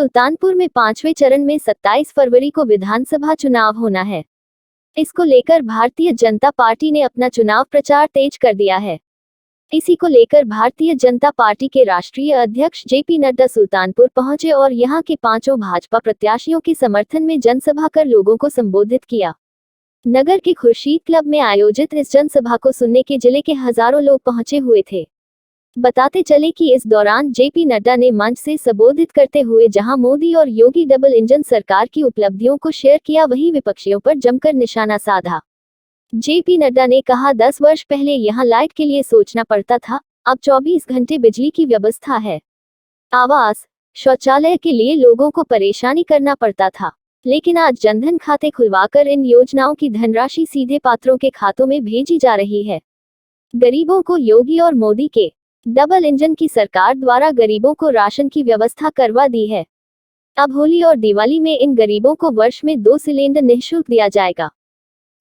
सुल्तानपुर में 5वें चरण में 27 फरवरी को विधानसभा चुनाव होना है। इसको लेकर भारतीय जनता पार्टी ने अपना चुनाव प्रचार तेज कर दिया है। इसी को लेकर भारतीय जनता पार्टी के राष्ट्रीय अध्यक्ष जेपी नड्डा सुल्तानपुर पहुंचे और यहां के 5 भाजपा प्रत्याशियों के समर्थन में जनसभा कर लोगों को संबोधित किया। नगर के खुर्शीद क्लब में आयोजित इस जनसभा को सुनने के जिले के हजारों लोग पहुंचे हुए थे। बताते चले कि इस दौरान जेपी नड्डा ने मंच से संबोधित करते हुए जहां मोदी और योगी डबल इंजन सरकार की उपलब्धियों को शेयर किया, वहीं विपक्षियों पर जमकर निशाना साधा। जेपी नड्डा ने कहा, 10 वर्ष पहले यहां लाइट के लिए सोचना पड़ता था, अब 24 घंटे बिजली की व्यवस्था है। आवास, शौचालय के लिए लोगों को परेशानी करना पड़ता था, लेकिन आज जनधन खाते खुलवाकर इन योजनाओं की धनराशि सीधे पात्रों के खातों में भेजी जा रही है। गरीबों को योगी और मोदी के डबल इंजन की सरकार द्वारा गरीबों को राशन की व्यवस्था करवा दी है। अब होली और दिवाली में इन गरीबों को वर्ष में 2 सिलेंडर निःशुल्क दिया जाएगा।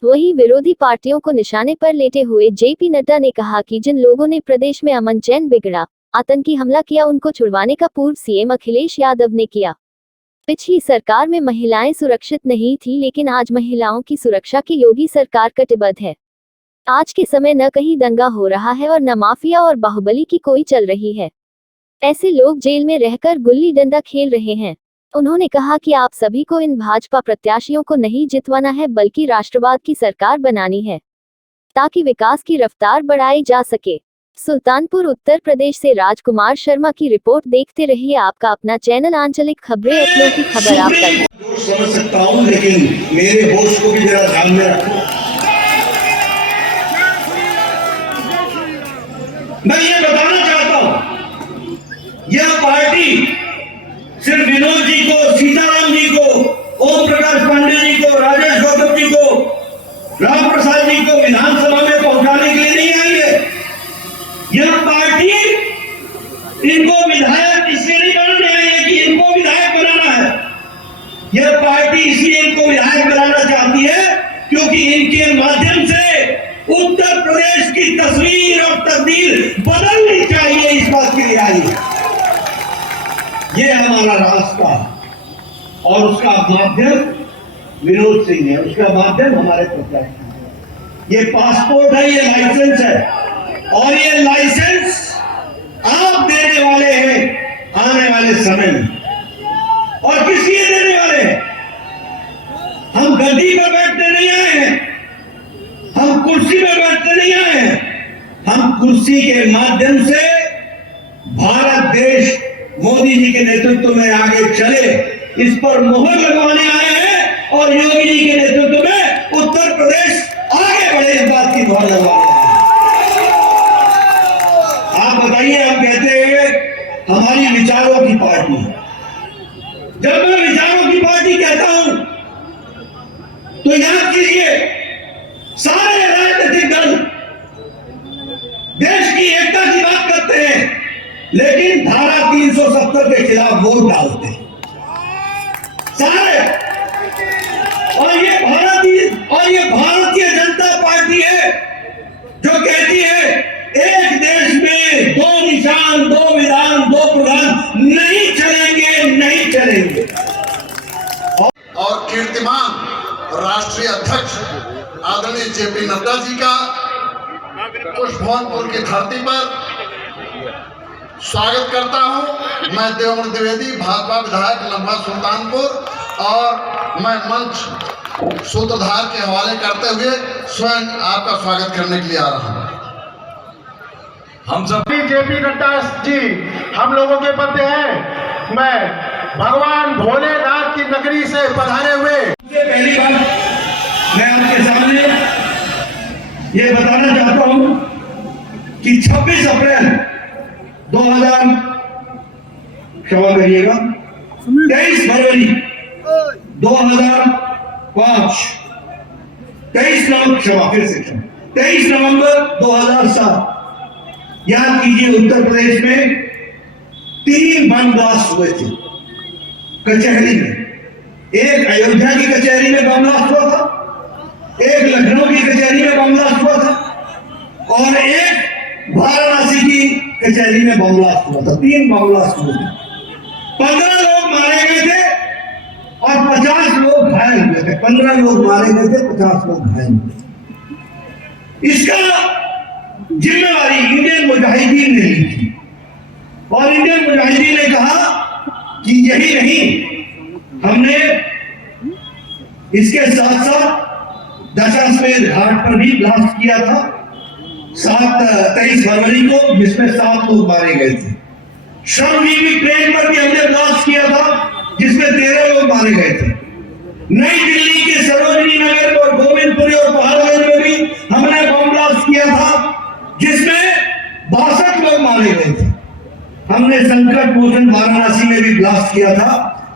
वहीं विरोधी पार्टियों को निशाने पर लेते हुए जेपी नड्डा ने कहा कि जिन लोगों ने प्रदेश में अमन चैन बिगड़ा, आतंकी हमला किया, उनको छुड़वाने का पूर्व सीएम अखिलेश यादव ने किया। पिछली सरकार में महिलाएं सुरक्षित नहीं थी, लेकिन आज महिलाओं की सुरक्षा की योगी सरकार कटिबद्ध है। आज के समय न कहीं दंगा हो रहा है और न माफिया और बाहुबली की कोई चल रही है। ऐसे लोग जेल में रहकर गुल्ली डंडा खेल रहे हैं। उन्होंने कहा कि आप सभी को इन भाजपा प्रत्याशियों को नहीं जितवाना है, बल्कि राष्ट्रवाद की सरकार बनानी है, ताकि विकास की रफ्तार बढ़ाई जा सके। सुल्तानपुर उत्तर प्रदेश से राजकुमार शर्मा की रिपोर्ट। देखते रहिए आपका अपना चैनल आंचलिक खबरें, अपनों की खबर आप तक। समझ सकता हूं, लेकिन मेरे होश को भी जरा ध्यान में रखो। मैं ये बताना चाहता हूं, यह पार्टी सिर्फ विनोद जी को, सीताराम जी को, ओम प्रकाश पांडे जी को, राजेश गौतम जी को, राम प्रसाद जी को विधानसभा में पहुंचाने के लिए नहीं आई है। यह पार्टी इनको विधायक इसलिए नहीं बनाने आई है कि इनको विधायक बनाना है। यह पार्टी इसलिए इनको विधायक बनाना चाहती है क्योंकि इनके माध्यम से उत्तर प्रदेश की तस्वीर और तकदीर बदलनी चाहिए, इस बात के लिए आई है। ये हमारा रास्ता और उसका माध्यम विनोद सिंह है, उसका माध्यम हमारे प्रत्याशी। ये पासपोर्ट है, ये लाइसेंस है, और ये लाइसेंस आप देने वाले हैं आने वाले समय में। और किस लिए देने वाले हैं? हम गद्दी पर बैठने नहीं आए हैं, हम कुर्सी पर बैठने नहीं आए हैं। हम कुर्सी के माध्यम से भारत देश मोदी जी के नेतृत्व में आगे चले, इस पर मोहर लगवाने आए हैं और योगी जी के नेतृत्व में उत्तर प्रदेश आगे बढ़े, इस बात की मोहर लगवाने आए हैं। आप बताइए, हम कहते हैं हमारी विचारों की पार्टी है। जब मैं विचारों की पार्टी कहता हूं तो याद कीजिए, सारे राजनीतिक दल देश की एकता की बात करते हैं, लेकिन धारा 370 के खिलाफ वोट डालते हैं सारे। और ये भारतीय जनता पार्टी है जो कहती है एक देश में 2 निशान, 2 विधान, 2 प्रधान नहीं चलेंगे, नहीं चलेंगे। और कीर्तिमान राष्ट्रीय अध्यक्ष आदरणीय जेपी नड्डा जी का पुष्पवनपुर की धरती पर स्वागत करता हूं। मैं देवमणि द्विवेदी, भाजपा विधायक लम्बा सुल्तानपुर, और मैं मंच सूत्रधार के हवाले करते हुए स्वयं आपका स्वागत करने के लिए आ रहा हूं। हम सब जेपी नड्डा जी हम लोगों के बंदे हैं। मैं भगवान भोलेनाथ की नगरी से पधारे हुए पहली बार मैं आपके सामने ये बताना चाहता हूं कि 26 अप्रैल 2000 क्षमा करिएगा 23 फरवरी 2005, 23 नवंबर 2007, याद कीजिए, उत्तर प्रदेश में 3 बम ब्लास्ट हुए थे कचहरी में। एक अयोध्या की कचहरी में बम ब्लास्ट हुआ था, एक लखनऊ की कचहरी में बम ब्लास्ट हुआ था, और एक वाराणसी की कचहरी में बम ब्लास्ट हुआ था। 3 बम ब्लास्ट हुए थे। 15 लोग लोग मारे गए थे और 50 लोग घायल हुए थे। 15 लोग मारे गए थे, 50 लोग घायल हुए थे। इसका जिम्मेवारी इंडियन मुजाहिदीन ने ली थी और इंडियन मुजाहिदीन ने कहा कि यही नहीं, हमने इसके साथ साथ दशाश्वमेध घाट पर भी ब्लास्ट किया था 23 फरवरी को, जिसमें 7 लोग मारे गए थे। श्रमजीवी ट्रेन पर भी हमने ब्लास्ट किया था जिसमें 13 लोग मारे गए थे। नई दिल्ली के सरोजनी नगर और गोविंदपुरी और पहाड़गंज में भी हमने बम ब्लास्ट किया था जिसमें 62 लोग मारे गए थे। हमने संकट मोचन वाराणसी में भी ब्लास्ट किया था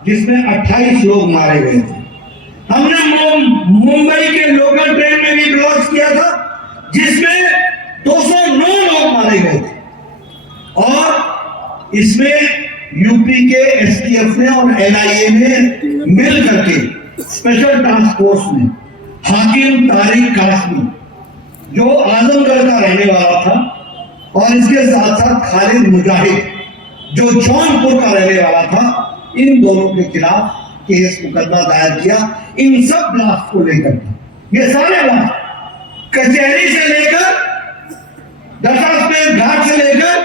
जिसमें 28 लोग मारे गए थे। हमने मुंबई के लोकल ट्रेन में भी ब्लास्ट किया था जिसमें 209 लोग मारे गए थे। और इसमें यूपी के एसटीएफ ने और एनआईए ने मिल करके स्पेशल टास्क फोर्स ने हाकिम तारिक कासमी, जो आजमगढ़ का रहने वाला था, और इसके साथ साथ खालिद मुजाहिद, जो जौनपुर का रहने वाला था, इन दोनों के खिलाफ केस मुकदमा दायर किया। इन सब ब्लास्ट को लेकर, ये सारे ब्लास्ट कचहरी से लेकर, दशाश्वमेध घाट से लेकर,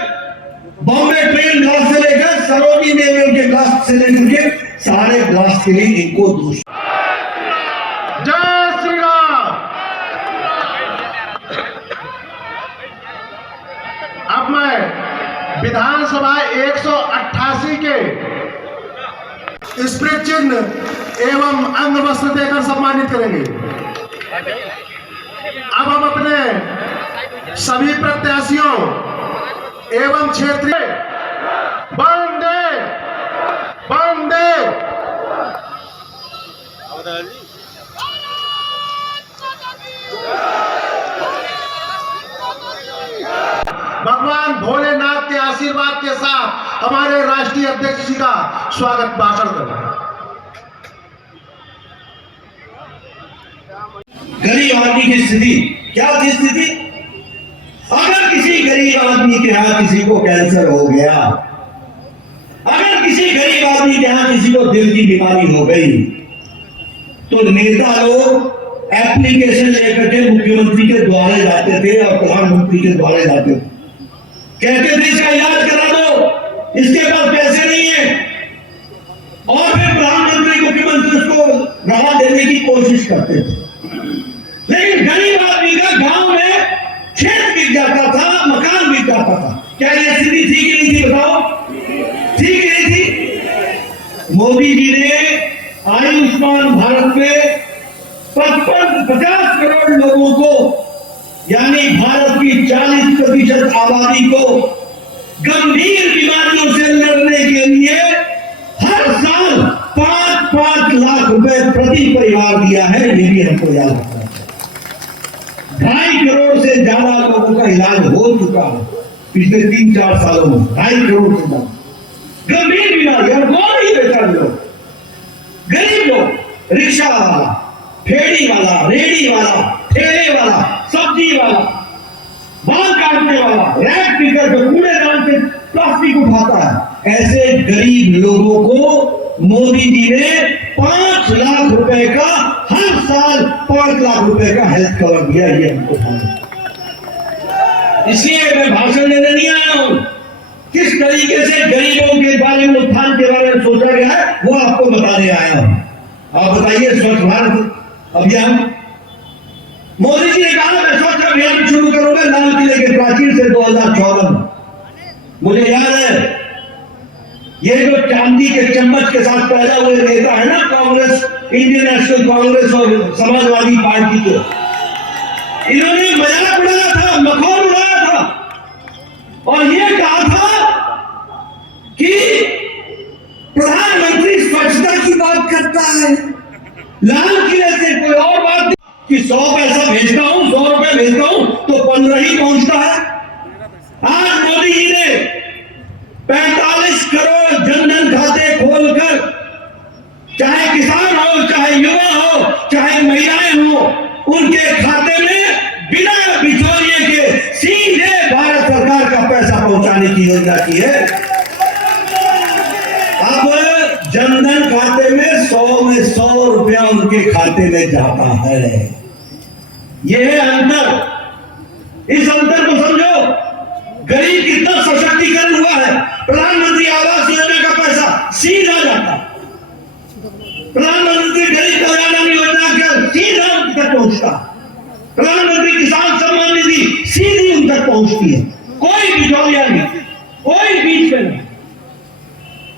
बॉम्बे ट्रेन ब्लास्ट से लेकर, सरोजनी नगर के ब्लास्ट से लेकर के सारे ब्लास्ट के लिए इनको दोषी। जय श्री राम। अब मैं विधानसभा 188 के स्मृति चिन्ह एवं अंग वस्त्र देकर सम्मानित करेंगे। अब हम अपने सभी प्रत्याशियों एवं क्षेत्रीय वंदे वंदे भगवान भोलेनाथ के आशीर्वाद के साथ हमारे राष्ट्रीय अध्यक्ष जी का स्वागत भाषण करें। गरीब आदमी की स्थिति क्या थी? स्थिति, अगर किसी गरीब आदमी के यहाँ किसी को कैंसर हो गया, अगर किसी गरीब आदमी के यहाँ किसी को दिल की बीमारी हो गई, तो नेता लोग एप्लीकेशन लेकर के मुख्यमंत्री के द्वारे जाते थे और प्रधानमंत्री के द्वारे जाते थे, कहते थे इसका इलाज करा दो, इसके पास पैसे नहीं है, और फिर प्रधानमंत्री मुख्यमंत्री उसको दवा देने की कोशिश करते थे। लेकिन गरीब आदमी का गांव में खेत बिक जाता था, मकान बिक जाता था। क्या ये स्थिति थी कि नहीं थी? बताओ, थी कि नहीं थी? मोदी जी ने आयुष्मान भारत में 50 करोड़ लोगों को, यानी भारत की 40% आबादी को गंभीर बीमारियों से लड़ने के लिए हर साल 5-5 लाख रुपए प्रति परिवार दिया है। ये भी हमको याद रखना है। 2.5 करोड़ से ज्यादा लोगों का इलाज हो चुका है पिछले 3-4 सालों में। 2.5 करोड़ से ज्यादा गंभीर बीमारी। और कौन ही बेचारे लोग? गरीब लोग, रिक्शा वाला, फेरी वाला, रेडी वाला, ठेले वाला, सब्जी वाला, बाल काटने वाला, रैक पिकर जो कूड़ेदान से प्लास्टिक उठाता है, ऐसे गरीब लोगों को मोदी जी ने 5 लाख रुपए का, हर साल 5 लाख रुपए का हेल्थ कवर दिया। ये हमको इसलिए मैं भाषण देने नहीं आया हूं। किस तरीके से गरीबों के बारे में, उत्थान के बारे में सोचा गया है, वो आपको बताने आया हूं। आप बताइए, स्वच्छ भारत अभियान, मोदी जी ने कहा मैं स्वच्छ अभियान शुरू करूंगा लाल किले के प्राचीर से 2014 में। मुझे याद है, ये जो चांदी के चम्मच के साथ पैदा हुए नेता है ना, कांग्रेस, इंडियन नेशनल कांग्रेस और समाजवादी पार्टी के, इन्होंने मजाक उड़ाया था, मखौल उड़ाया था और ये कहा था कि प्रधानमंत्री स्वच्छता की बात करता है, लाल किले से कोई और बात नहीं कि 100 पैसा भेजता हूं, 100 रुपए भेजता हूं तो 15 ही पहुंचता है। आज मोदी जी ने 45 करोड़ जनधन खाते खोलकर, चाहे किसान हो, चाहे युवा हो, चाहे महिलाएं हो, उनके खाते में बिना बिचौलिए के सीधे भारत सरकार का पैसा पहुंचाने की योजना की है। अब जनधन खाते में 100 रुपया उनके खाते में जाता है। यह है अंतर। इस अंतर को समझो। गरीब कितना सशक्तिकरण हुआ है। प्रधानमंत्री आवास योजना का पैसा सीधा जाता, प्रधानमंत्री गरीब कल्याण योजना का सीधा उन तक पहुंचता, प्रधानमंत्री किसान सम्मान निधि सीधी उन तक पहुंचती है। कोई बिचौलिया नहीं, कोई बीच में नहीं।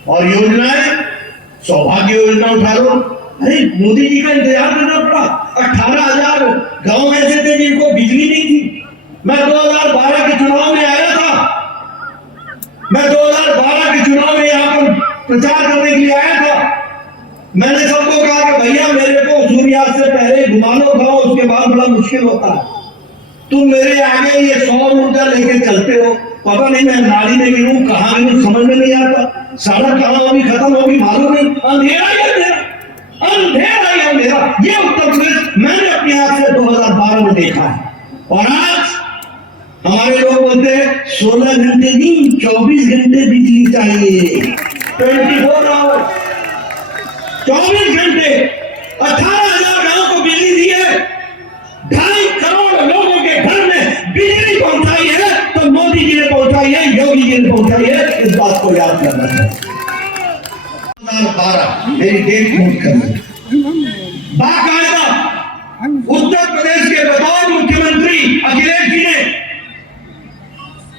और योजनाएं, सौभाग्य योजना उठा लो। अरे मोदी जी का इंतजार करना पड़ा। 18,000 गांव ऐसे थे जिनको बिजली नहीं थी। मैं 2012 के चुनाव में आया था। मैं 2012 के चुनाव में यहाँ पर प्रचार करने के लिए आया था। मैंने सबको कहा कि भैया मेरे को सूर्यास्त से पहले घुमा लो गाँव, उसके बाद बड़ा मुश्किल होता है। तुम मेरे आगे ये 100 ऊर्जा लेके चलते हो, पता नहीं मैं नाली में गिरूं, कहाँ गिरूं, समझ में नहीं आता। सड़क कहाँ होगी, खत्म होगी, मालूम नहीं। अंधेरा ही अंधेरा, अंधेरा ही अंधेरा। ये उत्तर प्रदेश मैंने अपनी आंख से 2012 में देखा है। और आज हमारे लोग बोलते हैं 16 घंटे नहीं, 24 घंटे बिजली चाहिए। 24 आवर, 24 घंटे। 18,000 गांव को बिजली दी है। 2.5 करोड़ लोगों के घर में बिजली पहुंचाई है तो मोदी जी ने पहुंचाई है, योगी जी ने पहुंचाई है। इस बात को याद करना चाहिए। 2012 मेरी डेट नोट करना। बाकायदा उत्तर प्रदेश के बतौर मुख्यमंत्री अखिलेश जी ने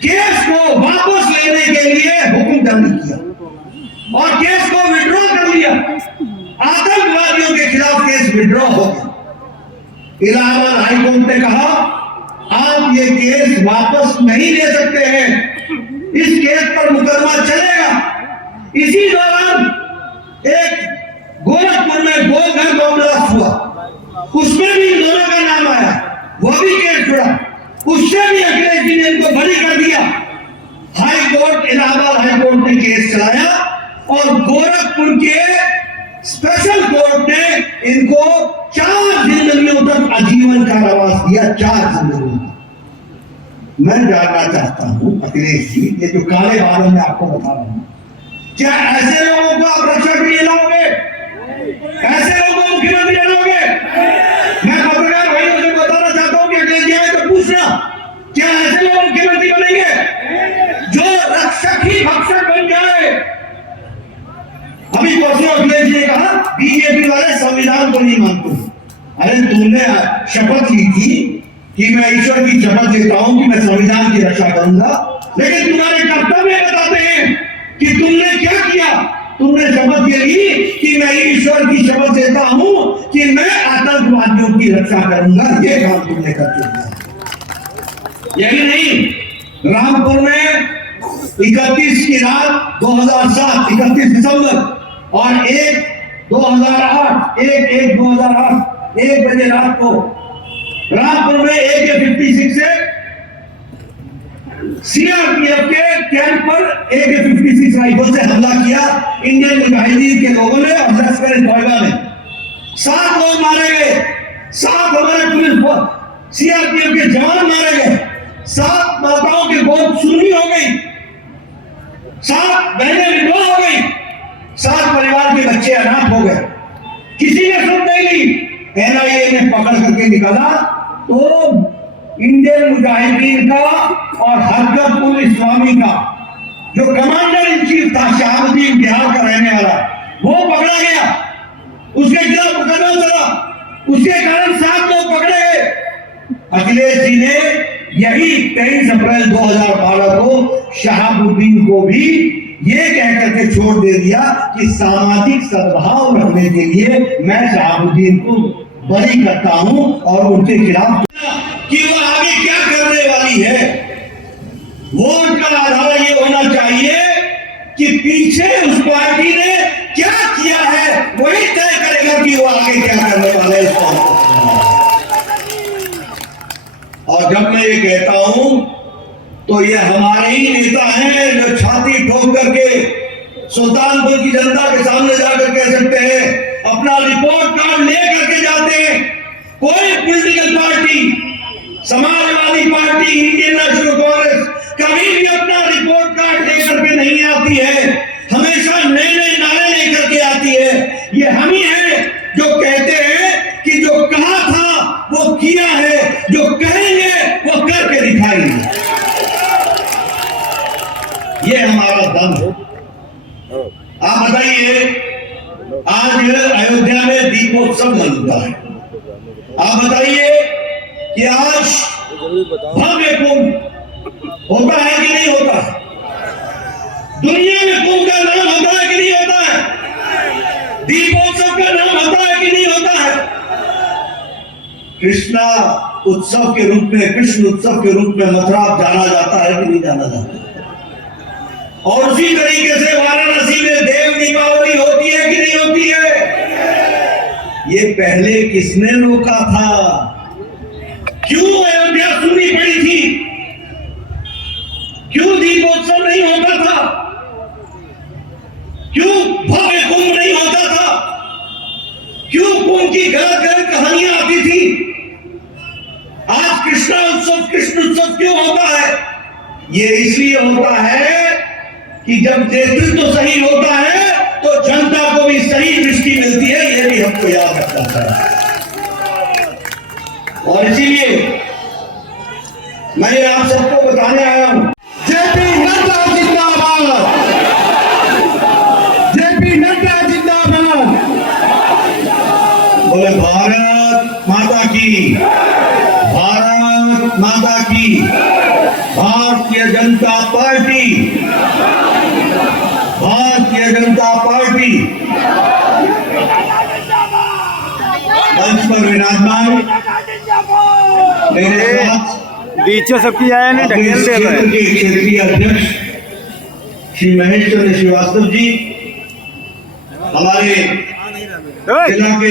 केस को वापस लेने के लिए हुक्म जारी किया और केस को विड्रॉ कर लिया। आतंकवादियों के खिलाफ केस विड्रॉ हो गया। इलाहाबाद हाईकोर्ट ने कहा आप ये केस वापस नहीं ले सकते हैं, इस केस पर मुकदमा चलेगा। इसी दौरान एक गोरखपुर में गोघर बम ब्लास्ट हुआ, उसमें भी इन दोनों का नाम आया, वो भी केस छुड़ा। उससे भी अखिलेश जी ने इनको बरी कर दिया। हाईकोर्ट, इलाहाबाद हाईकोर्ट ने केस चलाया और गोरखपुर के स्पेशल कोर्ट ने इनको 4 जिंदगियों तक आजीवन कारावास दिया। 4 जिंदगियों। मैं जानना चाहता हूं अखिलेश जी, ये जो काले बादल में आपको बता रहा हूं, क्या ऐसे लोगों को आप रक्षा के लिए लाओगे? ऐसे लोगों को मुख्यमंत्री बनाओगे? मैं पत्रकार भाइयों से बताना चाहता हूं कि अखिलेश जी आए तो पूछना, क्या ऐसे लोग मुख्यमंत्री बनेंगे जो रक्षक ही भक्षक बन जाए? अभी परसों अखिलेश जी ने कहा बीजेपी वाले संविधान को नहीं मानते। अरे तुमने शपथ ली थी कि मैं ईश्वर की शपथ लेता हूं कि मैं संविधान की रक्षा करूंगा, लेकिन तुम्हारे कर्तव्य बताते हैं कि तुमने क्या किया। तुमने शपथ ये ली कि मैं ईश्वर की शपथ लेता हूं कि मैं आतंकवादियों की रक्षा करूंगा। ये काम तुमने कर चुका। यही नहीं, रामपुर में 31 की रात 2007, 31 दिसंबर और 1/2008, 1 बजे रात को रामपुर में AK-56 से सीआरपीएफ के कैंप पर AK-56 राइफल से हमला किया इंडियन मुजाहिदीन के लोगों ने और लश्कर-ए-तोयबा ने। 7 लोग मारे गए, 7 हमारे पुलिस सीआरपीएफ के जवान मारे गए, 7 माताओं की गोद सुन्नी हो गई, 7 बहनें विधवा हो गई, 7 परिवार के बच्चे अनाथ हो गए। किसी ने सुन नहीं ली। NIA ने पकड़ करके निकाला तो इंडियन मुजाहिदीन का और हरकत इस्लामी का जो कमांडर इन चीफ था, शहाबुद्दीन, बिहार का रहने वाला, वो पकड़ा गया। उसके खिलाफ मुकदमा चला, उसके कारण 7 लोग पकड़े गए। अखिलेश जी ने यही 23 अप्रैल 2012 को शहाबुद्दीन को भी ये कह करके छोड़ दे दिया कि सामाजिक सद्भाव रखने के लिए मैं शहाबुद्दीन को बरी करता हूं और उनके खिलाफ कि वो आगे क्या करने वाली है। वोट का आधार ये होना चाहिए कि पीछे उस पार्टी ने क्या किया है, वही तय करेगा कि वो आगे क्या करने वाले हैं। और जब मैं ये कहता हूं तो ये हमारे ही नेता हैं जो छाती ठोक करके सुल्तानपुर की जनता के सामने जाकर कह सकते हैं, अपना रिपोर्ट कार्ड ले करके जाते हैं। कोई political party, Samajwadi party, Indian national Congress कभी भी अपना रिपोर्ट कार्ड लेकर के नहीं आती है। हमेशा नए नए नारे लेकर के ये हम ही हैं जो कहते हैं कि जो कहा था वो किया है, जो कहेंगे वो करके दिखाएंगे। ये हमारा दम है। आप बताइए, आज अयोध्या में दीपोत्सव मनता है। आप बताइए कि आज भव्य कुंभ होता है कि नहीं होता है? दुनिया में कुंभ का नाम होता है कि नहीं होता है? दीपोत्सव का नाम होता है कि नहीं होता है? कृष्णा उत्सव के रूप में, कृष्ण उत्सव के रूप में मथुरा जाना जाता है कि नहीं जाना जाता? और उसी तरीके से वाराणसी में देव दीपावली होती है कि नहीं होती है? ये पहले किसने रोका था? क्यों अयोध्या सुनी पड़ी थी? क्यों दीपोत्सव नहीं होता था? क्यों भव्य कुंभ नहीं होता था? क्यों कुंभ की गलत गलत कहानियां आती थी? आज कृष्ण उत्सव क्यों होता है? ये इसलिए होता है कि जब नेतृत्व सही होता है तो जनता को भी सही दृष्टि मिलती है। ये भी हमको याद रखना चाहिए। और इसीलिए मैं आप सबको बताने आया हूं, जेपी नड्डा जिंदाबाद, जेपी नड्डा जिंदाबाद। बोले भारत माता की, भारत माता की, भारतीय जनता पार्टी, भारतीय जनता पार्टी। मंच पर विराजमान मेरे साथ बीच सबकी आया नहीं ढकेल दे रहा है। के क्षेत्रीय अध्यक्ष श्री महेश चंद्र श्रीवास्तव जी, हमारे जिला के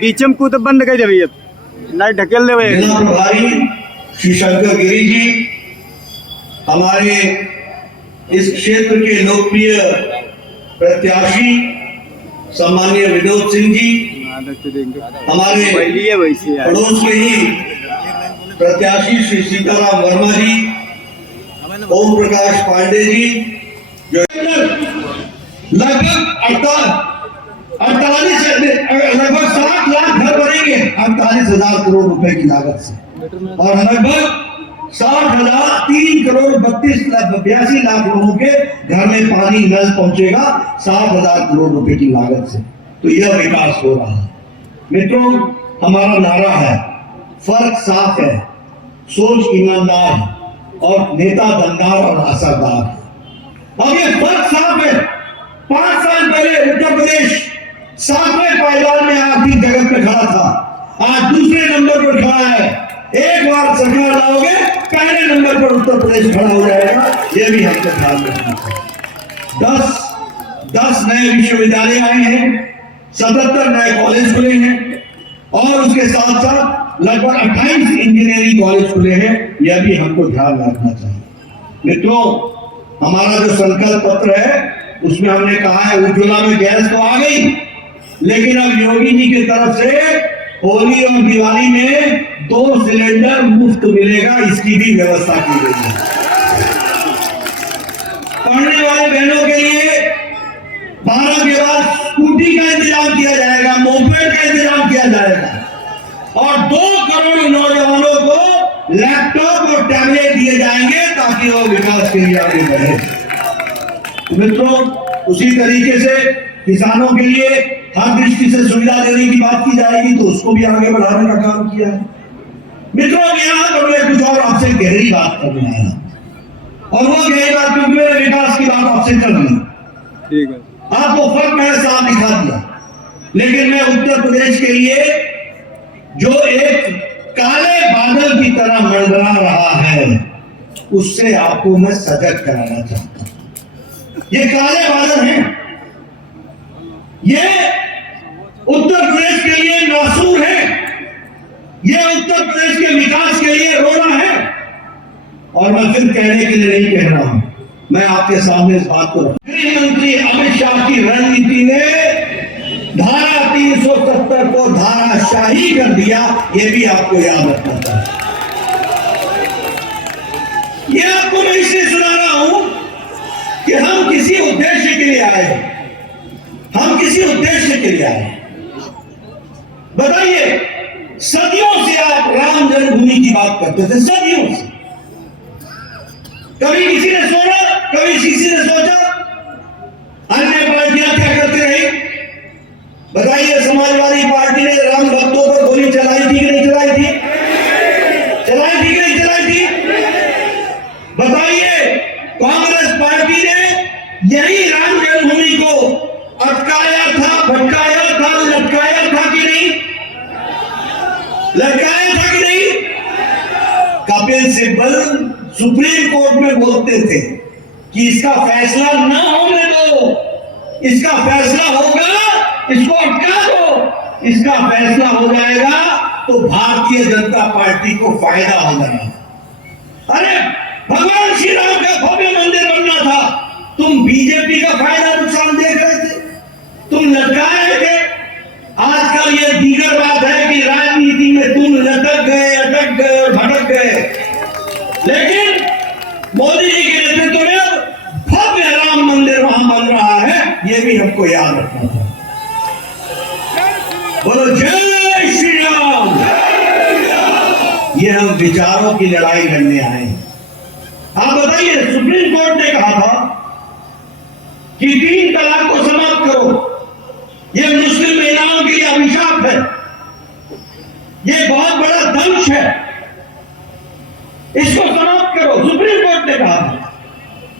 बीच में कूद बंद कर दे, नहीं ढकेल दे। जिला प्रभारी श्री शंकर गिरी जी, हमारे इस क्षेत्र के लोकप्रिय प्रत्याशी सम्मानीय विनोद सिंह जी, हमारे पड़ोस के ही प्रत्याशी श्री सीताराम वर्मा जी, ओम प्रकाश पांडे जी, जो लगभग 60 लाख घर बनेंगे 48,000 करोड़ रुपए की लागत से, और लगभग 3 करोड़ 82 लाख लोगों के घर में पानी नल पहुंचेगा 60,000 करोड़ रुपए की लागत से। तो यह विकास हो रहा है। मित्रों, हमारा नारा है, फर्क साफ है, सोच ईमानदार है और नेता दमदार और असरदार है। अब ये फर्क साफ है। 5 साल पहले उत्तर प्रदेश 7वें पायदान में आर्थिक जगत में खड़ा था, आज दूसरे नंबर पर खड़ा है। एक बार सरकार लाओगे, पहले नंबर पर उत्तर प्रदेश खड़ा हो जाएगा। यह भी हमको ध्यान रखना चाहिए। 10 नए विश्वविद्यालय आए हैं, 77 नए कॉलेज खुले हैं, और उसके साथ साथ लगभग 28 इंजीनियरिंग कॉलेज खुले हैं। यह भी हमको ध्यान रखना चाहिए। मित्रों, हमारा जो संकल्प पत्र है उसमें हमने कहा है, उज्ज्वला में गैस तो आ गई, लेकिन अब योगी जी की तरफ से होली और दिवाली में 2 सिलेंडर मुफ्त मिलेगा, इसकी भी व्यवस्था की गई है। पढ़ने वाले बहनों के लिए 12 के बाद स्कूटी का इंतजाम किया जाएगा, मोपेड का इंतजाम किया जाएगा, और 2 करोड़ नौजवानों को लैपटॉप और टैबलेट दिए जाएंगे ताकि वो विकास के लिए आगे बढ़े। मित्रों, उसी तरीके से किसानों के लिए हर दृष्टि से सुविधा देने की बात की जाएगी, तो उसको भी आगे बढ़ाने का काम किया है। मित्रों, यहाँ पर मैं कुछ और आपसे गहरी बात करने आया, और वो गहरी बात क्योंकि मेरे विकास की बात आपसे करनी, ठीक है, आपको फर्क मैंने साफ दिखा दिया, लेकिन मैं उत्तर प्रदेश के लिए जो एक काले बादल की तरह मंडरा रहा है, उससे आपको मैं सजग कराना चाहता हूं। ये काले बादल हैं, ये उत्तर प्रदेश के लिए नासूर है, ये उत्तर प्रदेश के विकास के लिए रोना है। और मैं फिर कहने के लिए नहीं कह रहा हूं, मैं आपके सामने इस बात को, गृह मंत्री अमित शाह की रणनीति ने धारा 370 को धाराशाही कर दिया, ये भी आपको याद रखना चाहिए। ये आपको मैं इसलिए सुना रहा हूं कि हम किसी उद्देश्य के लिए आए हैं। हम किसी उद्देश्य के लिए आए हैं। बताइए, सदियों से आप राम जन्मभूमि की बात करते थे, सदियों से। कभी किसी ने सोचा, कभी किसी ने सोचा? अन्य पार्टियां क्या करती रही? बताइए, समाजवादी पार्टी ने राम भक्तों पर गोली चलाई थी कि नहीं चलाई थी? चलाई थी कि नहीं चलाई थी? बताइए, कांग्रेस पार्टी ने यही राम जन्मभूमि को अटकाया था, भटकाया था, लटकाया था कि नहीं? लटकाया था कि नहीं? कपिल सिब्बल सुप्रीम कोर्ट में बोलते थे कि इसका फैसला ना होने दो, इसका फैसला होगा, इसको अटका दो, इसका फैसला हो जाएगा तो भारतीय जनता पार्टी को फायदा होगा। अरे भगवान श्री राम का भव्य मंदिर बनना था, तुम बीजेपी का फायदा नुकसान देख रहे थे, तुम लटका रहे थे। आजकल ये दीगर बात है कि राजनीति में तुम लटक गए, अटक गए और भटक गए, लेकिन मोदी जी के नेतृत्व में भव्य राम मंदिर वहां बन रहा है, ये भी हमको याद रखना था। बोलो जय श्री राम। ये हम विचारों की लड़ाई लड़ने आए हैं। आप बताइए, सुप्रीम कोर्ट ने कहा था कि 3 तलाक को समाप्त करो, यह मुस्लिम महिलाओं के लिए अभिशाप है, यह बहुत बड़ा दंश है, इसको समाप्त करो, सुप्रीम कोर्ट ने कहा था।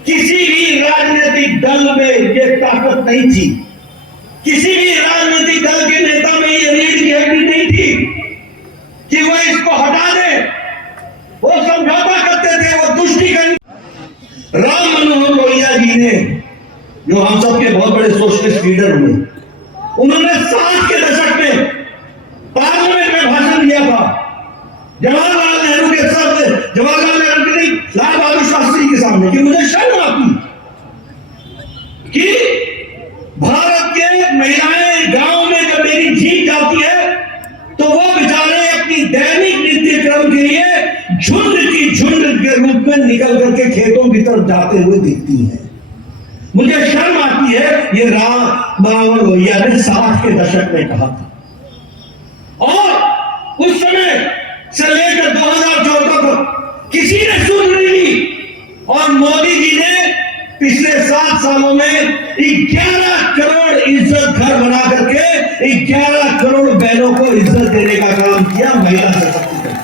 किसी भी राजनीतिक दल में यह ताकत नहीं थी, किसी भी राजनीतिक दल के नेता में यह रीढ़ की हड्डी नहीं थी कि वह इसको हटा दे। वो समझौता करते थे, वो तुष्टिकरण। राम मनोहर लोहिया जी ने, जो हम सबके बहुत बड़े सोशलिस्ट लीडर हुए, उन्होंने 60 के दशक में पार्लियामेंट में भाषण दिया था, जवाहरलाल नेहरू के सामने, जवाहरलाल नेहरू के नहीं, लाल बहादुर शास्त्री के सामने, कि मुझे शर्म आती कि भारत के महिलाएं गांव में जब मेरी जीत जाती है तो वो बेचारे अपनी दैनिक नित्यक्रम के लिए झुंड की झुंड के रूप में निकल करके खेतों की तरफ जाते हुए दिखती हैं। मुझे शर्म आती है, ये राम मनोहर लोहिया ने 60 के दशक में कहा था, और उस समय से लेकर 2014 तक किसी ने सुन नहीं ली। और मोदी जी ने पिछले 7 सालों में 11 करोड़ इज्जत घर बना करके 11 करोड़ बहनों को इज्जत देने का काम किया, महिला सशक्तिकरण।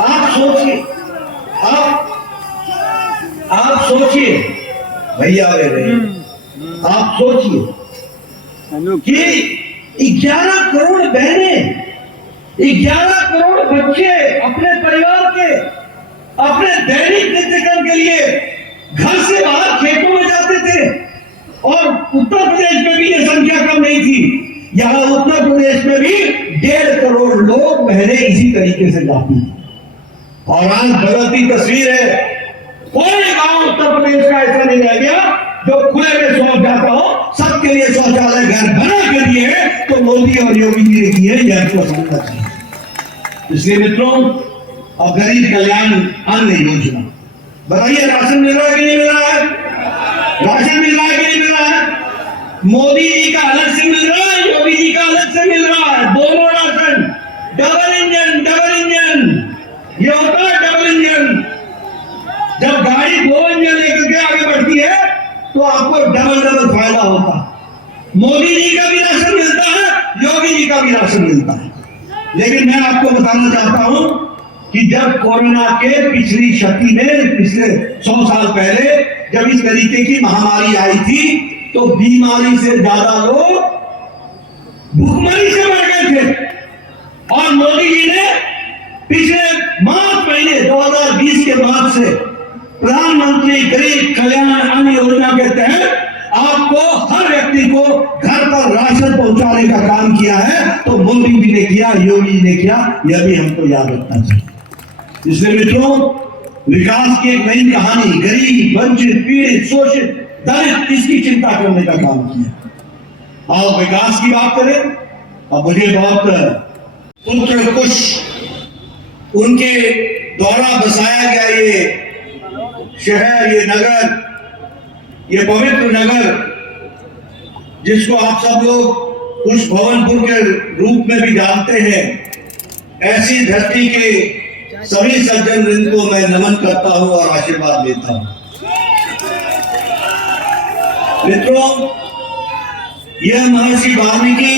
आप सोचिए, आप सोचिए भैया मेरे, आप सोचिए कि 11 करोड़ बहनें, 11 करोड़ बच्चे अपने परिवार के, अपने दैनिक नित्यक्रम के लिए घर से बाहर खेतों में जाते थे। और उत्तर प्रदेश में भी यह संख्या कम नहीं थी, यहां उत्तर प्रदेश में भी 1.5 करोड़ लोग बहनें इसी तरीके से जाती थी। और आज बदलती तस्वीर है, कोई गांव उत्तर प्रदेश का ऐसा नहीं रह गया जो खुले में शौच जाता हो। सबके लिए शौचालय घर बना के दिए हैं, तो मोदी और योगी जी ने किए, यह आपको समझना चाहिए। इसलिए मित्रों, अब गरीब कल्याण अन्न योजना, बताइए राशन मिल रहा है कि नहीं मिल रहा है? राशन मिल रहा है कि नहीं मिल रहा है? मोदी जी का अलग से मिल रहा है, योगी जी का अलग से मिल रहा है, दोनों ration. Double engine, double engine, ये होता है डबल इंजन। जब गाड़ी 2 इंजन लेकर के आगे बढ़ती है तो आपको डबल डबल फायदा होता है। मोदी जी का भी राशन मिलता है, योगी जी का भी राशन मिलता है। लेकिन मैं आपको बताना चाहता हूं कि जब कोरोना के पिछली शती में, पिछले 100 साल पहले जब इस तरीके की महामारी आई थी, तो बीमारी से ज्यादा लोग भूखमरी से मर गए थे। और मोदी जी ने पिछले मार्च महीने 2020 के बाद से प्रधानमंत्री गरीब कल्याण अन्न योजना के तहत आपको, हर व्यक्ति को घर पर राशन पहुंचाने का काम किया है। तो मोदी जी ने किया, योगी जी ने किया, यह भी हमको याद रखना चाहिए। इसलिए मित्रों, विकास की एक नई कहानी, गरीब, वंचित, पीड़ित, शोषित, दलित, इसकी चिंता करने का काम किया। और विकास की बात करें, अब मुझे बहुत पुत्र कुश, उनके द्वारा बसाया गया ये शहर, ये नगर, ये पवित्र नगर जिसको आप सब लोग पुष्प भवनपुर के रूप में भी जानते हैं, ऐसी धरती के सभी सज्जन वृंद को मैं नमन करता हूं और आशीर्वाद देता हूं। मित्रों, यह महर्षि वाल्मीकि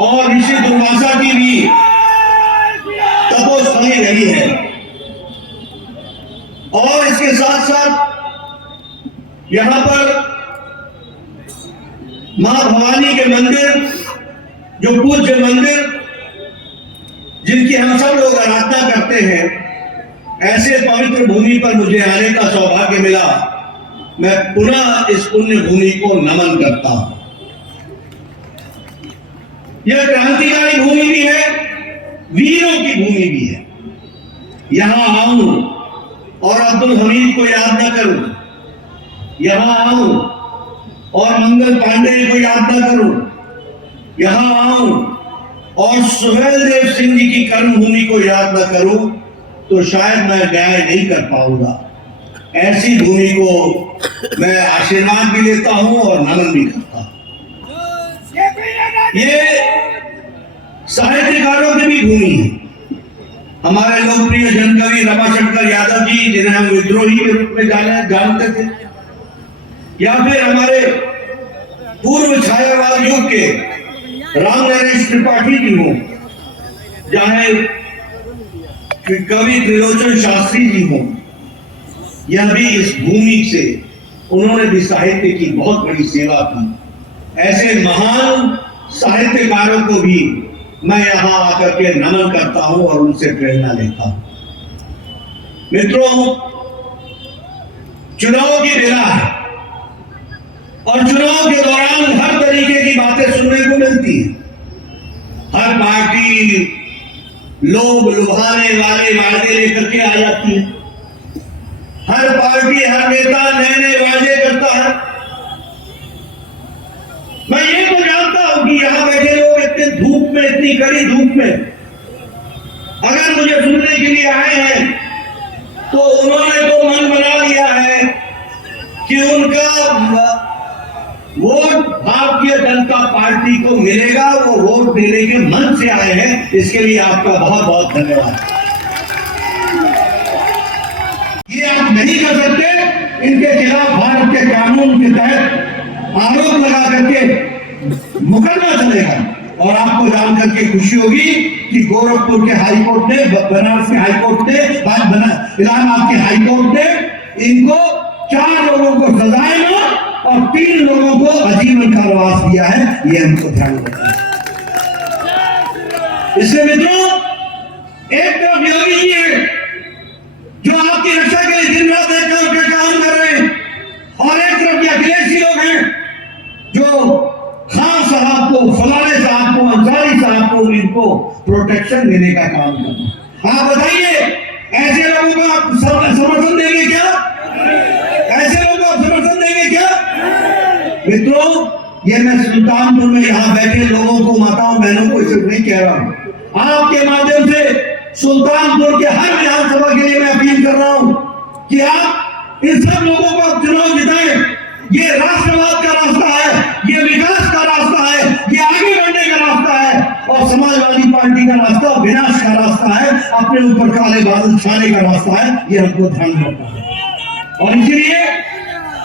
और ऋषि दुर्वासा की भी तपोस्थली रही है, और इसके साथ साथ यहां पर मां भवानी के मंदिर, जो पूज्य मंदिर जिनकी हम सब लोग आराधना करते हैं, ऐसे पवित्र भूमि पर मुझे आने का सौभाग्य मिला। मैं पुनः इस पुण्य भूमि को नमन करता हूं। यह क्रांतिकारी भूमि भी है, वीरों की भूमि भी है। यहां आऊं और अब्दुल हमीद को याद न करूं, यहां आऊं और मंगल पांडे को याद न करूं, यहां आऊं और सुहेल देव सिंह जी की कर्मभूमि को याद न करूं, तो शायद मैं न्याय नहीं कर पाऊंगा। ऐसी भूमि को मैं आशीर्वाद भी लेता हूं और नमन भी करता हूं। ये साहित्यकारों की भी भूमि है। हमारे लोकप्रिय जनकवि रमाशंकर यादव जी, जिन्हें हम विद्रोही के रूप में जानते थे, या फिर हमारे पूर्व छायावाद युग के राम नरेश त्रिपाठी जी हो, चाहे कवि त्रिलोचन शास्त्री जी हो, यह भी इस भूमि से उन्होंने भी साहित्य की बहुत बड़ी सेवा की। ऐसे महान साहित्यकारों को भी मैं यहां आकर के नमन करता हूं और उनसे प्रेरणा लेता हूं। मित्रों, चुनाव की बेला है और चुनाव के दौरान हर तरीके की बातें सुनने को मिलती है। हर पार्टी लोग लुभाने वाले वादे लेकर के आ जाती है। हर पार्टी, हर नेता नए नए वादे करता है। मैं ये तो जानता हूं कि यहां बैठे लोग इतने धूप में, इतनी कड़ी धूप में अगर मुझे सुनने के लिए आए हैं, तो उन्होंने तो मन बना लिया है कि उनका वोट भारतीय जनता पार्टी को मिलेगा। वो वोट देने के मन से आए हैं, इसके लिए आपका बहुत बहुत धन्यवाद। ये आप नहीं कर सकते, इनके खिलाफ भारत के कानून के तहत आरोप लगा करके मुकदमा चलेगा। और आपको जान करके खुशी होगी कि गोरखपुर के हाईकोर्ट ने, बनारस के हाईकोर्ट ने, इलाहाबाद के हाईकोर्ट ने इनको 4 लोगों को सजाए और 3 लोगों को आजीवन कारावास दिया है। ये हमको ध्यान रखना है। इसलिए मित्रों, एक तरफ योगी जी है जो आपकी रक्षा के लिए दिन रात एक करके काम कर रहे हैं, और एक तरफ ये अखिलेश जी लोग हैं जो खान साहब को, फलाने साहब को, अंसारी साहब को, इनको प्रोटेक्शन देने का काम कर रहे हैं। आप बताइए, ऐसे लोगों को आप समर्थन देंगे क्या? ऐसे लोगों को आप समर्थन देंगे क्या? मित्रों, ये मैं सुल्तानपुर में यहाँ बैठे लोगों को, माताओं बहनों को सिर्फ नहीं कह रहा हूं, आपके माध्यम से सुल्तानपुर के हर विधानसभा के लिए मैं अपील कर रहा हूं कि आप इन सब लोगों को आप चुनाव जिताएं। ये राष्ट्रवाद का रास्ता है, ये विकास का रास्ता है, ये आगे बढ़ने का रास्ता है, और समाजवादी पार्टी का रास्ता विनाश का रास्ता है, अपने ऊपर काले बादल छाने का रास्ता है। ये हमको ध्यान रखना है। और इसलिए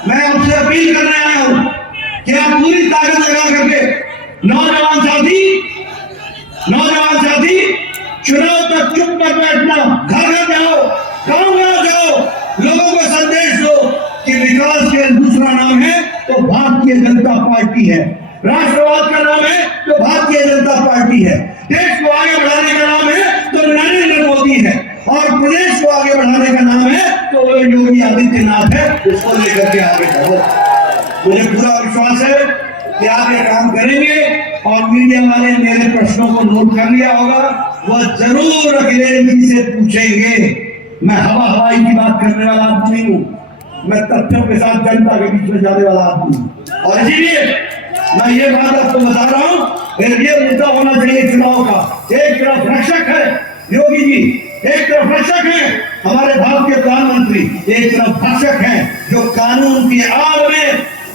मैं आपसे अपील करने आया हूं कि आप पूरी ताकत लगा करके नौजवान साथी चुनाव तक चुप मत बैठना, घर घर जाओ, गांव जाओ, लोगों को संदेश दो कि विकास के दूसरा नाम है तो भारतीय जनता पार्टी है, राष्ट्रवाद का नाम है तो भारतीय जनता पार्टी है, देश को आगे बढ़ाने का नाम है तो नरेंद्र मोदी है, और प्रदेश को आगे बढ़ाने का नाम है तो योगी आदित्यनाथ है। उसको लेकर के आगे बढ़ो। मुझे पूरा विश्वास है कि आप ये काम करेंगे, और मीडिया वाले मेरे प्रश्नों को नोट कर लिया होगा, वह जरूर अखिलेश जी से पूछेंगे। मैं हवाई की बात करने वाला आदमी नहीं हूं, मैं तथ्यों के साथ जनता के बीच में जाने वाला आदमी हूं। और इसीलिए मैं ये बात आपको बता रहा हूं, ये मुद्दा होना चाहिए चुनाव का। एक तरफ रक्षक है योगी जी, एक तरफ रक्षक है हमारे भारत के प्रधानमंत्री, एक तरफ भक्षक है जो कानून की आड़ में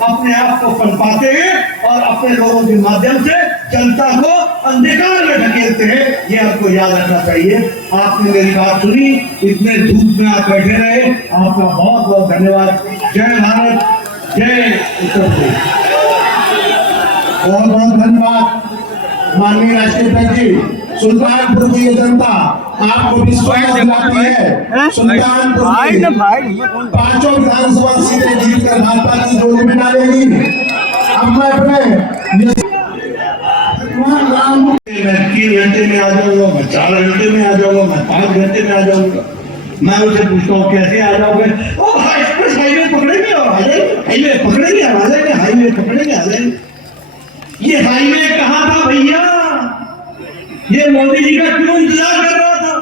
अपने आप को पनपाते हैं और अपने लोगों के माध्यम से जनता को अंधकार में ढकेलते हैं। ये आपको याद रखना चाहिए। आपने मेरी बात सुनी, इतने धूप में आप बैठे रहे, आपका बहुत बहुत धन्यवाद। जय भारत, जय उत्तर प्रदेश। बहुत बहुत धन्यवाद माननीय राष्ट्रीय अध्यक्ष जी। सुल्तानपुर की ये जनता आपको विश्वास दिलाती है। सुल्तानपुर फाइट की फाइट 5 विधानसभा सीटें जीतकर भाजपा की झोली में डालेगी। अब मैं अपने मैं 3 घंटे में आ जाऊंगा, मैं 4 घंटे में आ जाऊंगा, मैं 5 घंटे में आ जाऊंगा। मैं उसे पूछता हूँ कैसे आ जाओगे? एक्सप्रेस हाईवे पकड़ेंगे और आ जाएंगे, हाईवे पकड़ेंगे और आ जाएंगे, हाईवे पकड़ेंगे आ जाएंगे। ये हाईवे कहाँ था भैया? ये मोदी जी का क्यों इंतजार कर रहा था?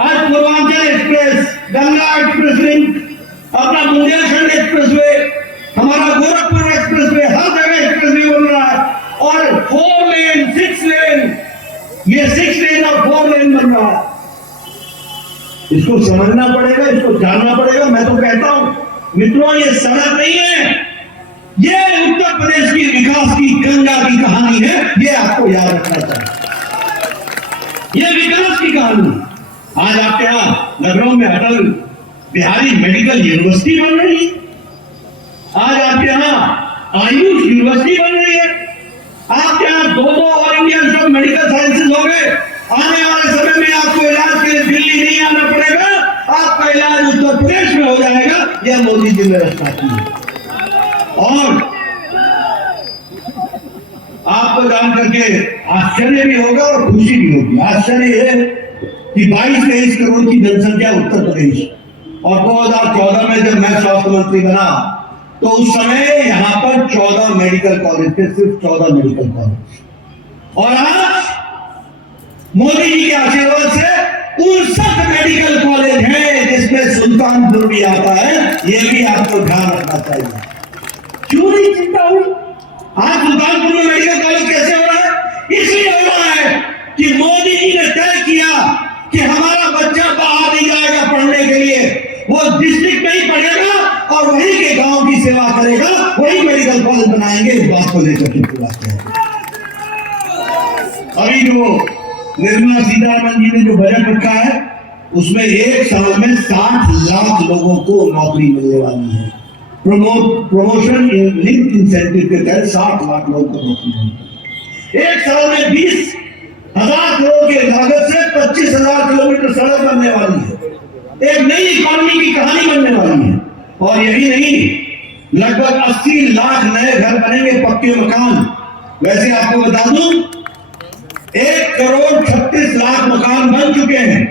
आज Purvanchal express, Ganga express link, अपना बुंदेलखंड एक्सप्रेस वे, हमारा गोरखपुर एक्सप्रेस वे, हर जगह एक्सप्रेस वे बन रहा है। और 4 लेन, 6 लेन, ये 6 लेन और 4 लेन बन रहा है। इसको समझना पड़ेगा, इसको जानना पड़ेगा। मैं तो कहता हूं मित्रों, ये सड़क नहीं है, ये उत्तर प्रदेश की विकास की गंगा की कहानी है। ये आपको याद रखना चाहिए। ये विकास की कहानी। आज आपके यहाँ लखनऊ में अटल बिहारी मेडिकल यूनिवर्सिटी बन रही है। आज आपके यहाँ आयुष यूनिवर्सिटी बन रही है। आपके यहाँ 2 ऑल इंडिया सब मेडिकल साइंसेज हो गए। आने वाले समय में आपको इलाज के लिए दिल्ली नहीं आना पड़ेगा, आपका इलाज उत्तर प्रदेश में हो जाएगा। यह मोदी जी ने व्यवस्था की है। और आपको जान करके आश्चर्य भी होगा और खुशी भी होगी। आश्चर्य है कि 22-23 करोड़ की जनसंख्या उत्तर प्रदेश, और 2014 में जब मैं स्वास्थ्य मंत्री बना तो उस समय यहां पर 14 मेडिकल कॉलेज थे, सिर्फ 14 मेडिकल कॉलेज। और आज मोदी जी के आशीर्वाद से 59 मेडिकल कॉलेज हैं, जिसमें सुल्तानपुर भी आता है। यह भी आपको ध्यान रखना चाहिए। क्यों नहीं चिंता हुई? आज सुल्तानपुर में मेडिकल कॉलेज कैसे हो रहा है? इसलिए हो रहा है कि मोदी जी ने तय किया कि हमारा बच्चा बाहर नहीं जाएगा पढ़ने के लिए, वो डिस्ट्रिक्ट में ही पढ़ेगा और वहीं के गांव की सेवा करेगा, वही मेडिकल कॉलेज बनाएंगे। इस बात को लेकर के पूरा किया। अभी जो निर्मला सीतारमण जी ने जो बजट रखा है, उसमें 1 साल में 60 लाख लोगों को नौकरी मिलने वाली है। प्रमोशन लिंक इंसेंटिव के तहत 60 लाख लोगों को नौकरी मिलेगी। 1 साल में 20,000 करोड़ के लागत से 25,000 किलोमीटर सड़क बनने वाली है। एक नई इकोनॉमी की कहानी बनने वाली है। और यही नहीं, लगभग 80 लाख नए घर बनेंगे, पक्के मकान। वैसे आपको बता दूं, 1,36,00,000 मकान बन चुके हैं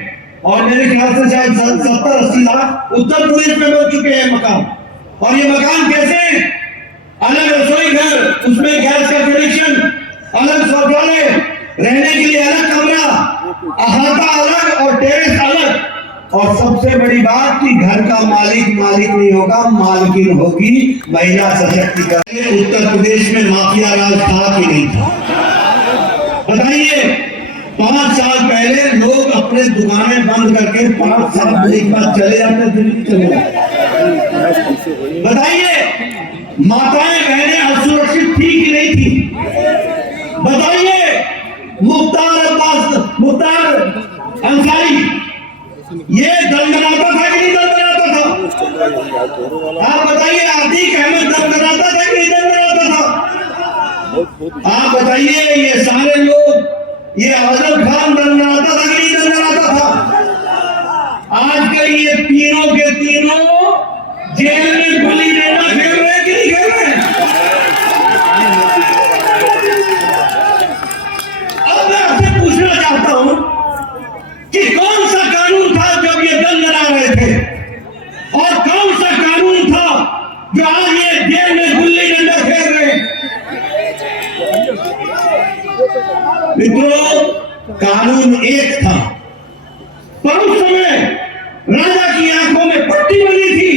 और मेरे ख्याल से शायद 70-80 लाख उत्तर प्रदेश में बन चुके हैं मकान। और ये मकान कैसे? अलग रसोई घर, उसमें गैस का कनेक्शन, अलग शौचालय, रहने के लिए अलग कमरा, अहाता अलग और टेरेस अलग। और सबसे बड़ी बात कि घर का मालिक नहीं होगा, मालकिन होगी। महिला सशक्तिकरण। उत्तर प्रदेश में माफिया राज था कि नहीं था? बताइए। 5 साल पहले लोग अपने दुकानें बंद करके 5 साल एक बाद चले जाते थे, चले जाते। बताइए, माताएं बहनें असुरक्षित थी कि नहीं थी? बताइए, मुख्तार अंसारी ये दंडनाता था कि नहीं दंडनाता था? आप बताइए, आतिक अहमद दंडनाता था कि नहीं दंडनाता था? आप बताइए, ये सारे लोग, ये आजम खान दंडनाता था कि नहीं दंडनाता था? आजकल ये तीनों के तीनों जेल में गुल्ली डंडा खेल रहे हैं कि नहीं खेल रहे हैं? अब मैं आपसे पूछना चाहता हूं कि कौन सा कानून था जब ये दंडना रहे थे, और कौन सा कानून था जो आज ये जेल में गुल्ली डंडा खेल रहे हैं? मित्रों, कानून एक था, पर उस समय राजा की आंखों में पट्टी बनी थी।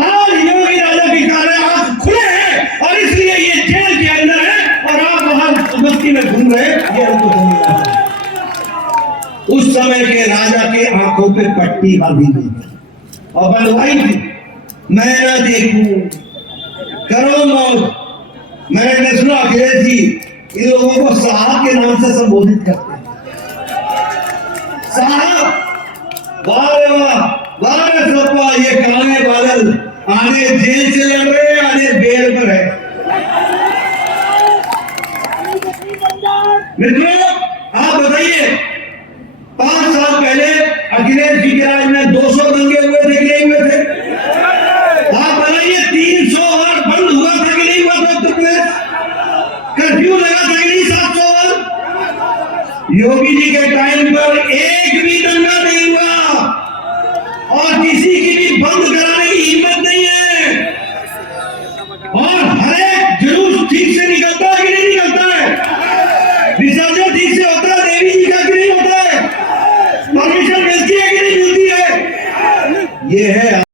आज योगी राजा की काले आंख खुले हैं और इसलिए ये जेल के अंदर है और आप वहां बस्ती में घूम रहे हैं। ये हमको समझना है। उस समय के राजा के आंखों पे पट्टी बांधी गई थी और बनवाई थी। मैं न देखूं करो मौत। मैंने सुना अखिलेश जी इन लोगों को साहब के नाम से संबोधित करते हैं। साहब, वाह रे वाह, वाह रे सपा, ये काले बादल आने जेल से लड़ रहे हैं, आने बेल पर है। मित्रों, आप बताइए 5 साल पहले अखिलेश जी के राज में 200 दंगे हुए थे कि नहीं हुए थे? आप बताइए 308 बंद हुआ था कि नहीं हुआ था उत्तर प्रदेश? कर्फ्यू लगा था कि नहीं 701? योगी जी के टाइम पर एक भी दंगा नहीं हुआ और किसी की भी बंद कराने की हिम्मत नहीं है। और हर एक जुलूस ठीक से निकलता है कि नहीं निकलता है? विसर्जन ठीक से होता है देवी जी का कि नहीं होता है? परमिशन मिलती है कि नहीं मिलती है? ये है